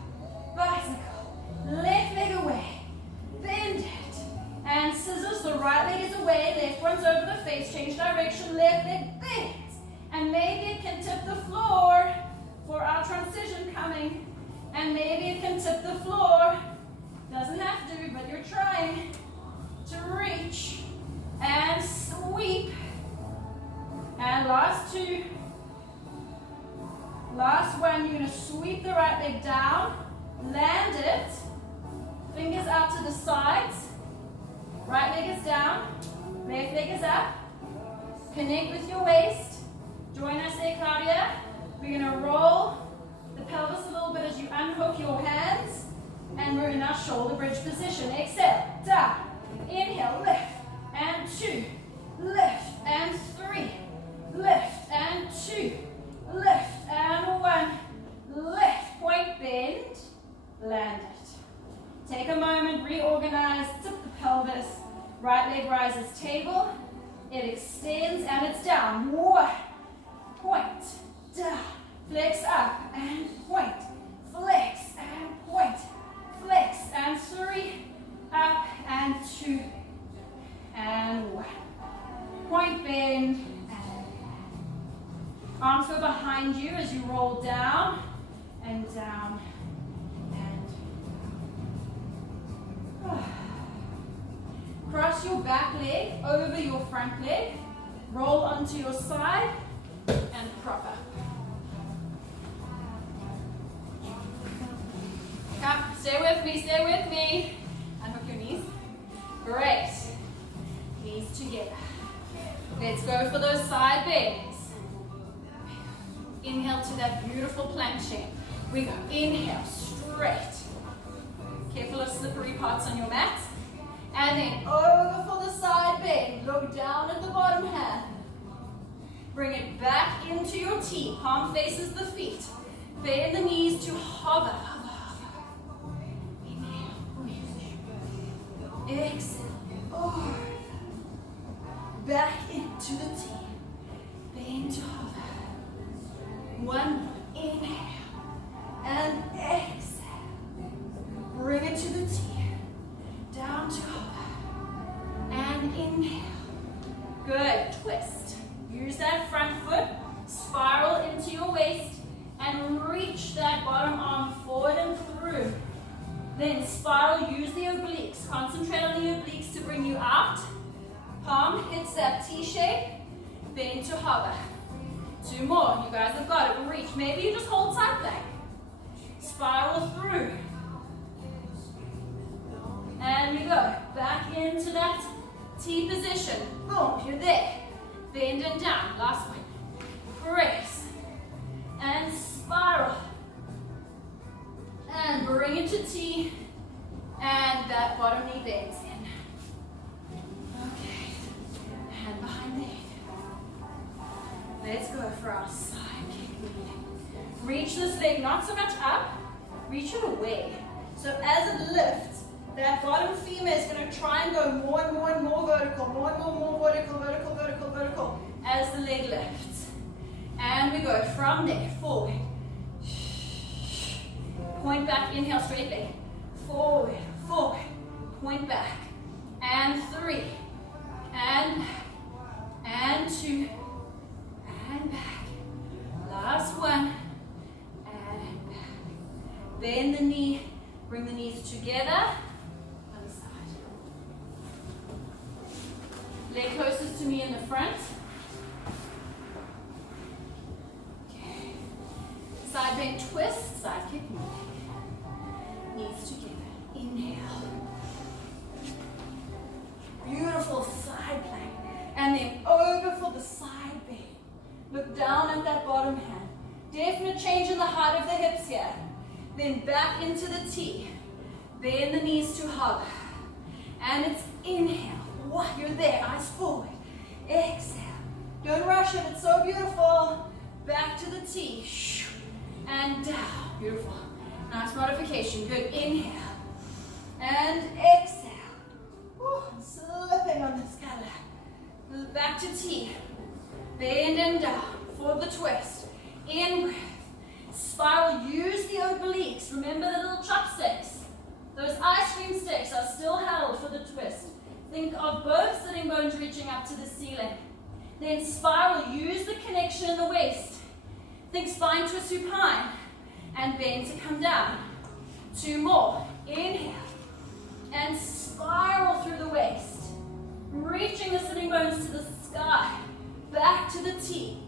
Bicycle. Left leg away. Bend it. And arms over the face, change direction, left leg bends. And maybe it can tip the floor for our transition coming. And maybe it can tip the floor. Doesn't have to, but you're trying to reach and sweep. And last two. Last one, you're going to sweep the right leg down, land it, fingers out to the sides, right leg is down, left leg is up, connect with your waist, join us there, Claudia. We're going to roll the pelvis a little bit as you unhook your hands, and we're in our shoulder bridge position. Exhale, down, inhale, lift, and two, lift, and three, lift, and two, lift, and one, lift, point, bend, land it. Take a moment, reorganize, tip the pelvis, right leg rises table, it extends and it's down. One, point, down, flex up and point, flex and point, flex and three, up and two, and one. Point, bend, arms go behind you as you roll down and down and cross your back leg over your front leg, roll onto your side and prop up. Come, stay with me. Unhook your knees. Great. Knees together. Let's go for those side bends. Inhale to that beautiful plank shape. We go. Inhale, straight. Careful of slippery parts on your mat. And then over for the side bend. Look down at the bottom hand. Bring it back into your T. Palm faces the feet. Bend the knees to hover. Hover, hover. Inhale. Exhale. Over. Back into the T. Bend to hover. One, inhale, and exhale. Bring it to the T, down to hover, and inhale. Good, twist. Use that front foot, spiral into your waist, and reach that bottom arm forward and through. Then spiral, use the obliques. Concentrate on the obliques to bring you out. Palm hits that T shape, bend to hover. Two more. You guys have got it. Reach. Maybe you just hold tight there. Spiral through. And we go. Back into that T position. Boom. You're there. Bend and down. Last one. Press. And spiral. And bring it to T. And that bottom knee bends in. Okay. Hand behind the head. Let's go for our side kick kneeling. Reach this leg not so much up, reach it away. So as it lifts, that bottom femur is going to try and go more and more and more vertical, more and more vertical, vertical, vertical, vertical, as the leg lifts. And we go from there, forward. Point back, inhale, straight leg. Forward, forward, point back. And three, and two, and back. Last one. And back. Bend the knee. Bring the knees together. Other side. Leg closest to me in the front. Okay. Side bend twist. Side kick. Knees together. Inhale. Beautiful side plank. And then over for the side bend. Look down at that bottom hand. Definite change in the height of the hips here. Then back into the T. Bend the knees to hover. And it's inhale. Wow, you're there. Eyes forward. Exhale. Don't rush it. It's so beautiful. Back to the T. And down. Beautiful. Nice modification. Good. Inhale. And exhale. Woo, I'm slipping on this Cadillac. Back to T. Bend and down for the twist. In breath. Spiral. Use the obliques. Remember the little chopsticks. Those ice cream sticks are still held for the twist. Think of both sitting bones reaching up to the ceiling. Then spiral, use the connection in the waist. Think spine twist supine and bend to come down. 2 more. Inhale and spiral through the waist. Reaching the sitting bones to the sky. Back to the T.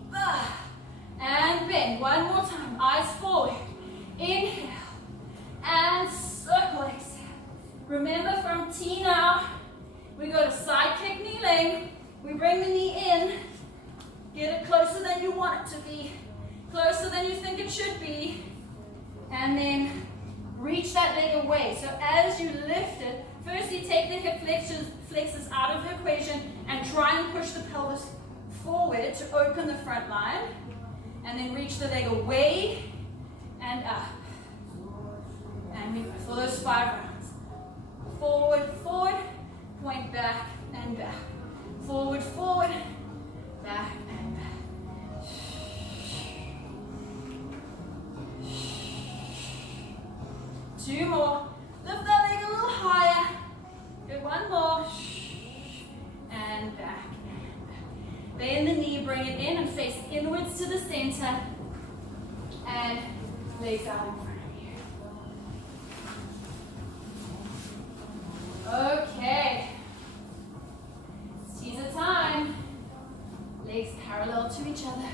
And bend. 1 more time. Eyes forward. Inhale and circle, exhale. Remember from T now, we go to side kick kneeling. We bring the knee in. Get it closer than you want it to be. Closer than you think it should be. And then reach that leg away. So as you lift it, firstly take the hip flexors out of the equation and try and push the pelvis forward to open the front line. And then reach the leg away and up. And we go for those 5 rounds. Forward, forward, point back and back. Forward, forward, back and back. 2 more. Lift that leg a little higher. Good, 1 more. And back. Bend the knee, bring it in and face inwards to the center. And legs out in front of you. Okay. It's teaser time. Legs parallel to each other.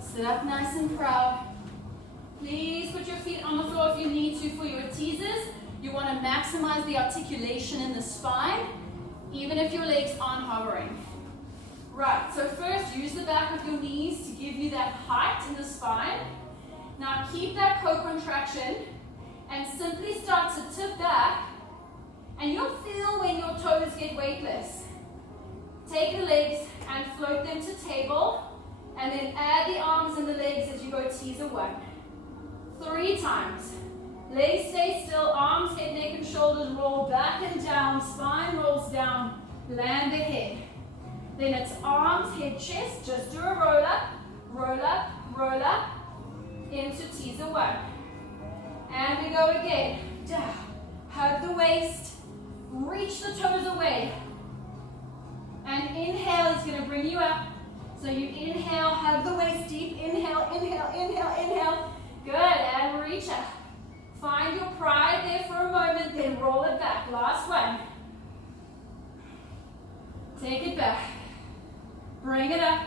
Sit up nice and proud. Please put your feet on the floor if you need to for your teasers. You want to maximize the articulation in the spine, even if your legs aren't hovering. Right, so first use the back of your knees to give you that height in the spine. Now keep that co-contraction and simply start to tip back, and you'll feel when your toes get weightless. Take the legs and float them to table, and then add the arms and the legs as you go teaser 1. 3 times. Legs stay still, arms, head, neck, and shoulders roll back and down, spine rolls down, land the head. Then it's arms, head, chest, just do a roll up, roll up, into teaser 1. And we go again, down, hug the waist, reach the toes away. And inhale is going to bring you up. So you inhale, hug the waist deep, inhale, inhale, inhale, inhale. Good, and reach up. Find your pride there for a moment, then roll it back. Last one. Take it back. Bring it up.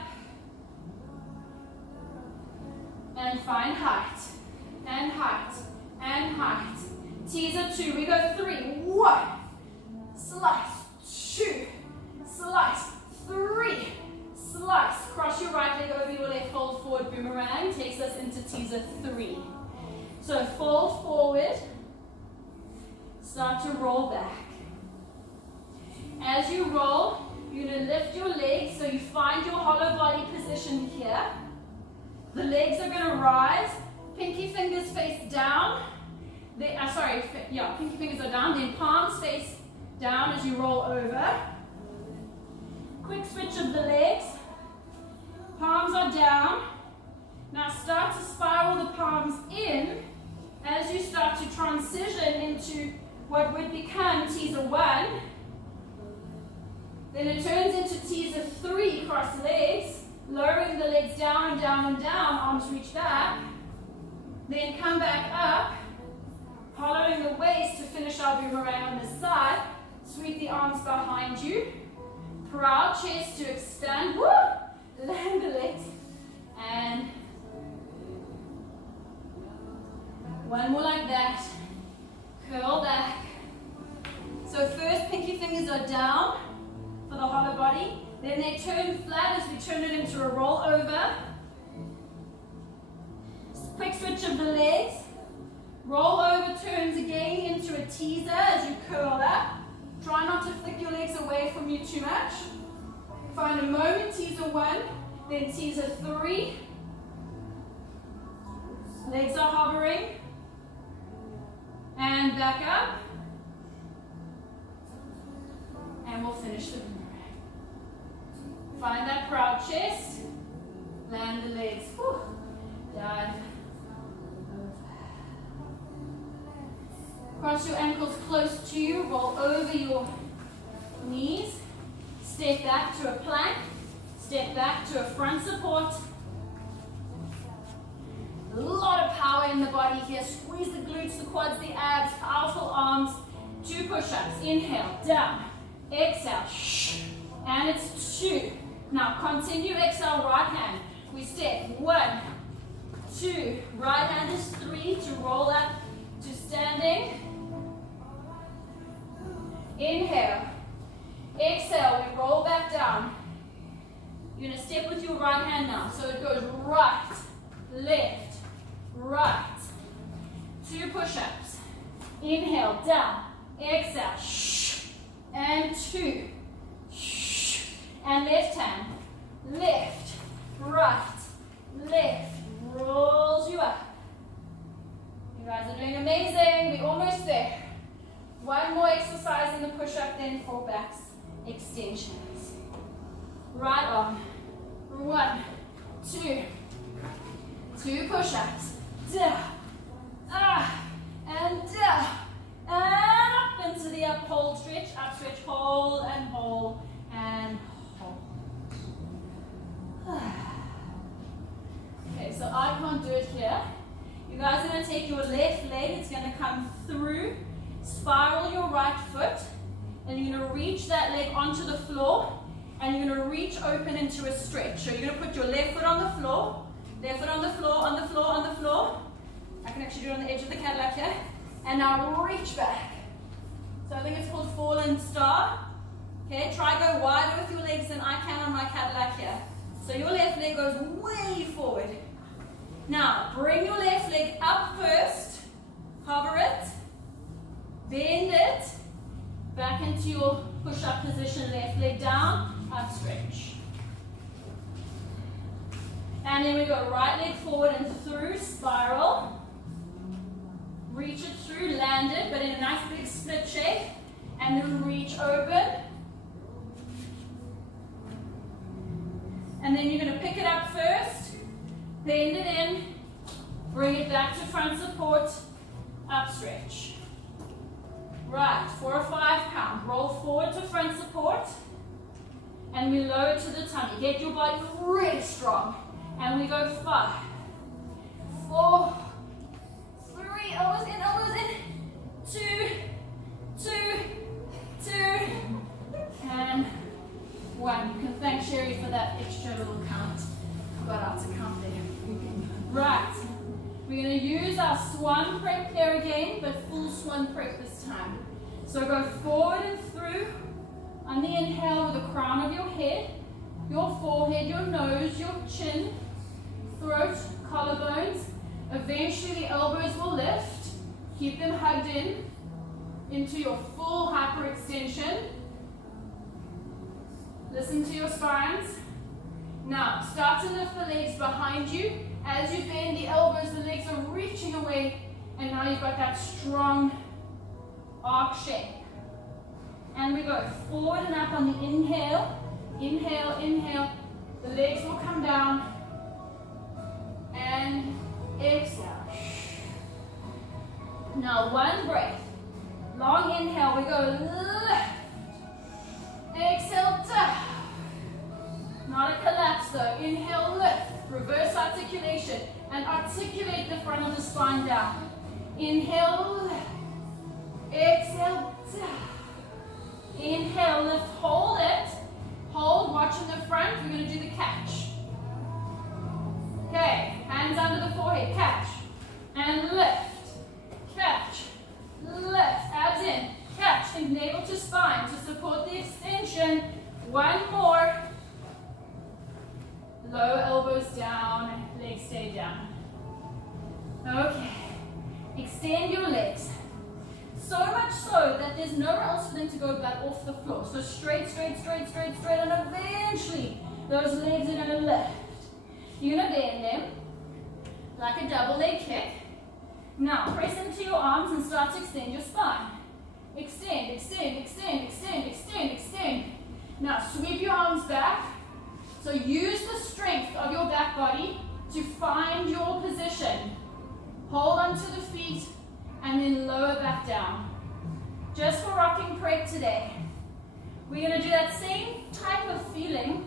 And find height. And height. And height. Teaser 2. We go 3. 1. Slice. 2. Slice. 3. Slice. Cross your right leg over your left. Fold forward. Boomerang. Takes us into teaser 3. So fold forward. Start to roll back. As you roll, you're going to lift your legs so you find your hollow body position here. The legs are going to rise. Pinky fingers face down. Pinky fingers are down. Then palms face down as you roll over. Quick switch of the legs. Palms are down. Now start to spiral the palms in as you start to transition into what would become teaser 1. Then it turns into teaser 3, cross legs, lowering the legs down and down and down, arms reach back. Then come back up, hollowing the waist to finish our boomerang on this side. Sweep the arms behind you. Proud chest to expand. Woo! Land the legs. And 1 more like that. Curl back. So first pinky fingers are down for the hollow body. Then they turn flat as we turn it into a roll over. Quick switch of the legs. Roll over turns again into a teaser as you curl up. Try not to flick your legs away from you too much. Find a moment, teaser 1, then teaser 3. Legs are hovering. And back up. And we'll finish the boomerang. Find that proud chest. Land the legs. Whew. Dive. Cross your ankles close to you. Roll over your knees. Step back to a plank. Step back to a front support. A lot of power in the body here. Squeeze the glutes, the quads, the abs, powerful arms. 2 push-ups. Inhale, down. Exhale, shh. And it's 2. Now continue, exhale, right hand. We step 1, 2. Right hand is 3 to roll up to standing. Inhale. Exhale, we roll back down. You're going to step with your right hand now. So it goes right, left, right. 2 push-ups. Inhale, down. Exhale, shh. And 2. Shh. And left hand. Left, right, left. Rolls you up. You guys are doing amazing. We're almost there. 1 more exercise in the push-up, then 4 backs extensions. Right arm. 1, 2. 2 push-ups. Down. And down. And up into the up, hold, stretch, up, stretch, hold, and hold, and hold. Okay, so I can't do it here. You guys are going to take your left leg, it's going to come through, spiral your right foot, and you're going to reach that leg onto the floor, and you're going to reach open into a stretch. So you're going to put your left foot on the floor, left foot on the floor, on the floor, on the floor. I can actually do it on the edge of the Cadillac here. And now reach back. So I think it's called fallen star. Okay, try go wider with your legs than I can on my Cadillac here. So your left leg goes way forward. Now, bring your left leg up first. Hover it. Bend it. Back into your push-up position. Left leg down. Up stretch. And then we go right leg forward and through. Spiral. Reach it through. Land it, but in a nice big split shape. And then reach open. And then you're going to pick it up first, bend it in, bring it back to front support, up stretch. Right, 4 or 5 count. Roll forward to front support, and we lower to the tummy. Get your body really strong. And we go 5, 4, 3, elbows in, 2, 2, and 1. You can thank Sherry for that extra little count. Got out to count there. Right. We're going to use our swan prep there again, but full swan prep this time. So go forward and through. On the inhale with the crown of your head, your forehead, your nose, your chin, throat, collarbones. Eventually the elbows will lift. Keep them hugged in into your full hyperextension. Listen to your spines. Now, start to lift the legs behind you. As you bend the elbows, the legs are reaching away, and now you've got that strong arc shape. And we go forward and up on the inhale. Inhale, inhale. The legs will come down. And exhale. Now, 1 breath. Long inhale, we go left. Exhale, down. Not a collapse though. Inhale, lift. Reverse articulation. And articulate the front of the spine down. Inhale, lift. Exhale, down. Inhale, lift. Hold it. Hold. Watch in the front. We're going to do the catch. Okay. Hands under the forehead. Catch. And lift. Catch. Lift. Abs in. Catch. Think navel to spine to support the extension. 1 more. Lower elbows down, legs stay down. Okay. Extend your legs. So much so that there's nowhere else for them to go but off the floor. So straight, straight, straight, straight, straight, and eventually those legs are going to lift. You're going to bend them like a double leg kick. Now press into your arms and start to extend your spine. Extend, extend, extend, extend, extend, extend. Now sweep your arms back. So use the strength of your back body to find your position. Hold onto the feet and then lower back down. Just for rocking prep today. We're going to do that same type of feeling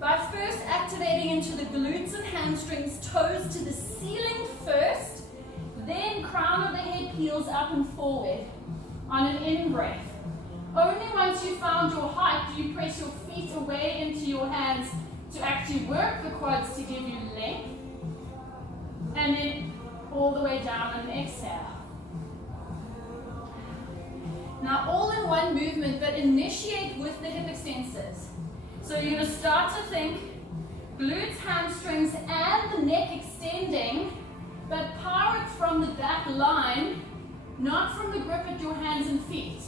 by first activating into the glutes and hamstrings, toes to the ceiling first, then crown of the head peels up and forward on an in-breath. Only once you've found your height do you press your feet away into your hands to actually work the quads to give you length, and then all the way down and exhale. Now all in one movement, but initiate with the hip extensors. So you're going to start to think glutes, hamstrings, and the neck extending, but power it from the back line, not from the grip at your hands and feet.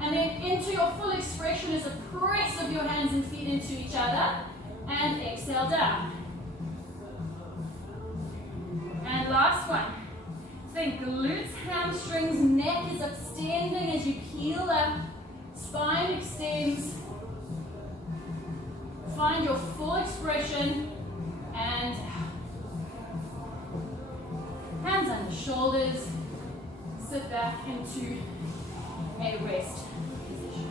And then into your full expression is a press of your hands and feet into each other, and exhale down. And last one. Think glutes, hamstrings, neck is extending as you peel up, spine extends. Find your full expression, and hands on the shoulders. Sit back into a rest position.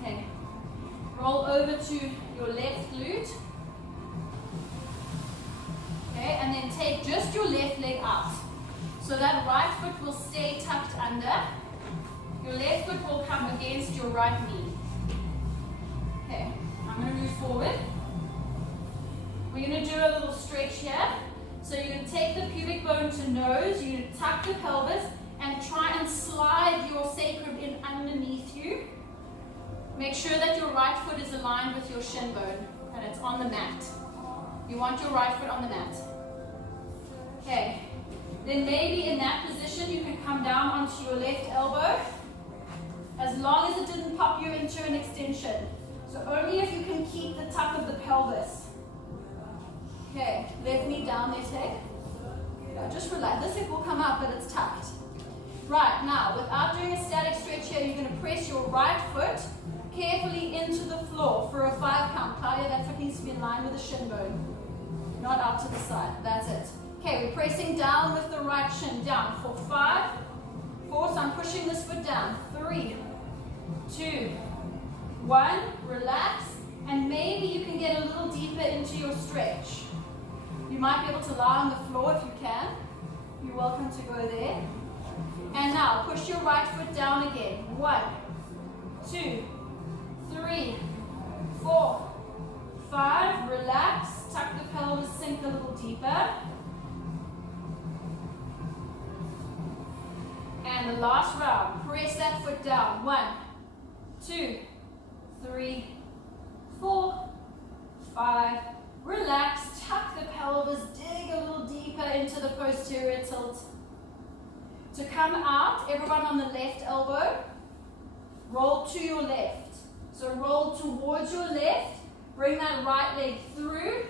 Okay. Roll over to your left glute. Okay, and then take just your left leg out. So that right foot will stay tucked under. Your left foot will come against your right knee. Okay, I'm going to move forward. We're going to do a little stretch here. So you're going to take the pubic bone to nose, you're going to tuck the pelvis, and try and slide your sacrum in underneath you. Make sure that your right foot is aligned with your shin bone, and it's on the mat. You want your right foot on the mat. Okay, then maybe in that position you can come down onto your left elbow, as long as it didn't pop you into an extension. So only if you can keep the tuck of the pelvis. Okay, left knee down, left leg. Yeah, just relax. This hip will come up, but it's tucked. Right, now, without doing a static stretch here, you're going to press your right foot carefully into the floor for a 5 count. Talia, that foot needs to be in line with the shin bone, not out to the side. That's it. Okay, we're pressing down with the right shin. Down for 5, 4, so I'm pushing this foot down. 3, 2, 1, relax, and maybe you can get a little deeper into your stretch. You might be able to lie on the floor if you can. You're welcome to go there. And now, push your right foot down again. 1, 2, 3, 4, 5, relax, tuck the pelvis, sink a little deeper. And the last round, press that foot down. 1, 2, 3, 4, 5, relax, tuck the pelvis, dig a little deeper into the posterior tilt. To come out, everyone on the left elbow, roll to your left. So roll towards your left, bring that right leg through,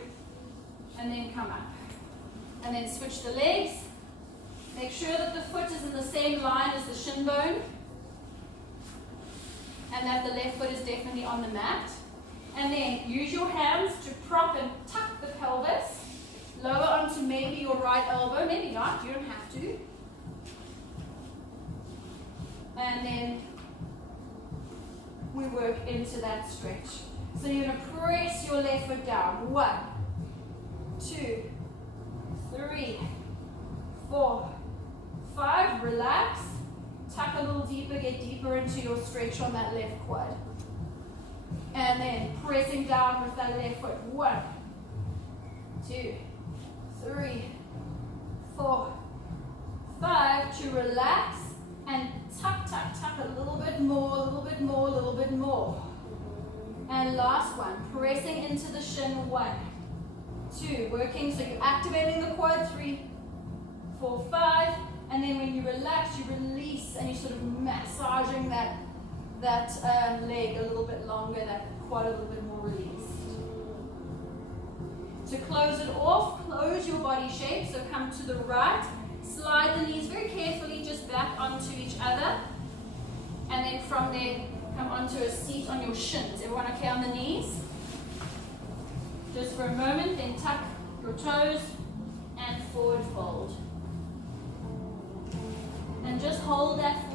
and then come up. And then switch the legs. Make sure that the foot is in the same line as the shin bone, and that the left foot is definitely on the mat. And then use your hands to prop and tuck the pelvis. Lower onto maybe your right elbow, maybe not, you don't have to. And then we work into that stretch. So you're going to press your left foot down. 1, 2, 3, 4, 5. Relax. Tuck a little deeper, get deeper into your stretch on that left quad. And then pressing down with that left foot. 1, 2, 3, 4, 5. To relax. And tuck, tuck, tuck a little bit more, a little bit more, a little bit more. And last one, pressing into the shin. 1, 2, working, so you're activating the quad. 3, 4, 5. And then when you relax, you release, and you're sort of massaging that leg a little bit longer, that quad a little bit more released. To close it off, close your body shape, so come to the right. Slide the knees very carefully just back onto each other. And then from there, come onto a seat on your shins. Everyone okay on the knees? Just for a moment, then tuck your toes and forward fold. And just hold that